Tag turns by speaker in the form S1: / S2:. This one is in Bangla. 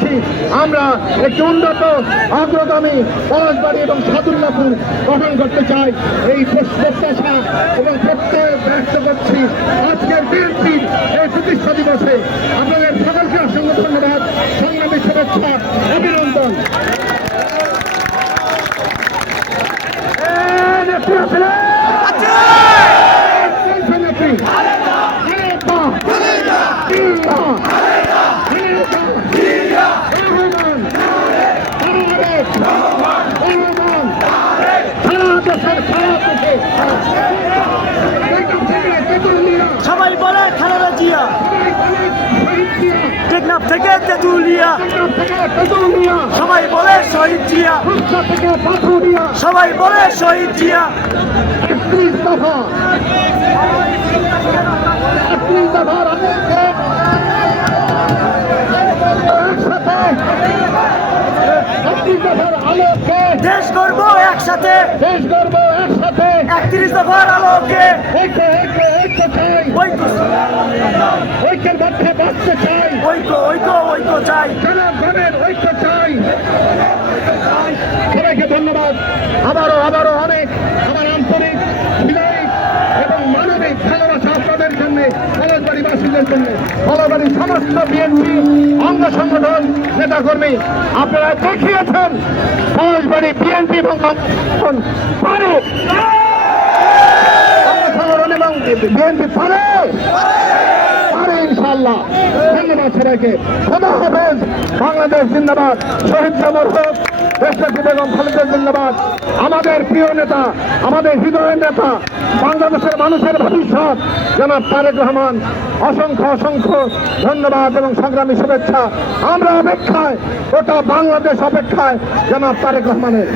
S1: পাশাপাশি আমরা একটি উন্নত, অগ্রগামী পলাশবাড়ি এবং সাদুল্লাপুর গঠন করতে চাই। এই প্রত্যাশা এবং প্রত্যয় ব্যক্ত করছি। আজকের বিএনপির এই প্রতিষ্ঠা দিবসে। আপনাদের সকলকে অসংখ্য ধন্যবাদ। সংগ্রামী শুভেচ্ছা, অভিনন্দন এ, নেত্রী আছে? কোন নেত্রী? আরে বাহ! জিয়া! জিয়া! রহমান! তারেক! রহমান! সারা দেশের সারা দেশে টেকনাফ থেকে তেঁতুলিয়া,
S2: সবাই বলে খালেদা জিয়া। টেকনাফ থেকে তেঁতুলিয়া। সবাই বলে শহীদ জিয়া। সবাই বলে শহীদ জিয়া
S1: একত্রিশ দফা একত্রিশ দফার আলোকে একসাথে একত্রিশ দফার আলোকে
S2: দেশ গর্ব একসাথে।
S1: দেশ গর্ব একসাথে।
S2: একত্রিশ দফার আলোকে।
S1: ঐক্য ঐক্য ঐক্য চাই।
S2: ঐক্য।
S1: ঐক্যের মধ্যে বাঁচতে চাই।
S2: ঐক্য ঐক্য ঐক্য চাই।
S1: জনগণের ঐক্য চাই সবাইকে ধন্যবাদ আবারও আবারও অনেক আমার আন্তরিক বিদায়িক এবং মানবিক ভালোবাসা আপনাদের জন্য কলেজবাড়ির সমস্ত বিএনপি, অঙ্গ সংগঠন, নেতাকর্মী। আপনারা দেখিয়েছেন কলেজবাড়ি বিএনপি এবং সংগঠন এবং বিএনপি ইনশাল্লাহ ধন্যবাদ খোদা হাফেজ বাংলাদেশ জিন্দাবাদ। শহীদ জামর হোক। দেশনাথী বেগম খালেদা জিন্দাবাদ। আমাদের প্রিয় নেতা, আমাদের হৃদয়ের নেতা, বাংলাদেশের মানুষের ভবিষ্যৎ। জনাব তারেক রহমান, অসংখ্য অসংখ্য ধন্যবাদ এবং সংগ্রামী শুভেচ্ছা। আমরা অপেক্ষায় ওটা বাংলাদেশ অপেক্ষায়, জনাব তারেক রহমানের।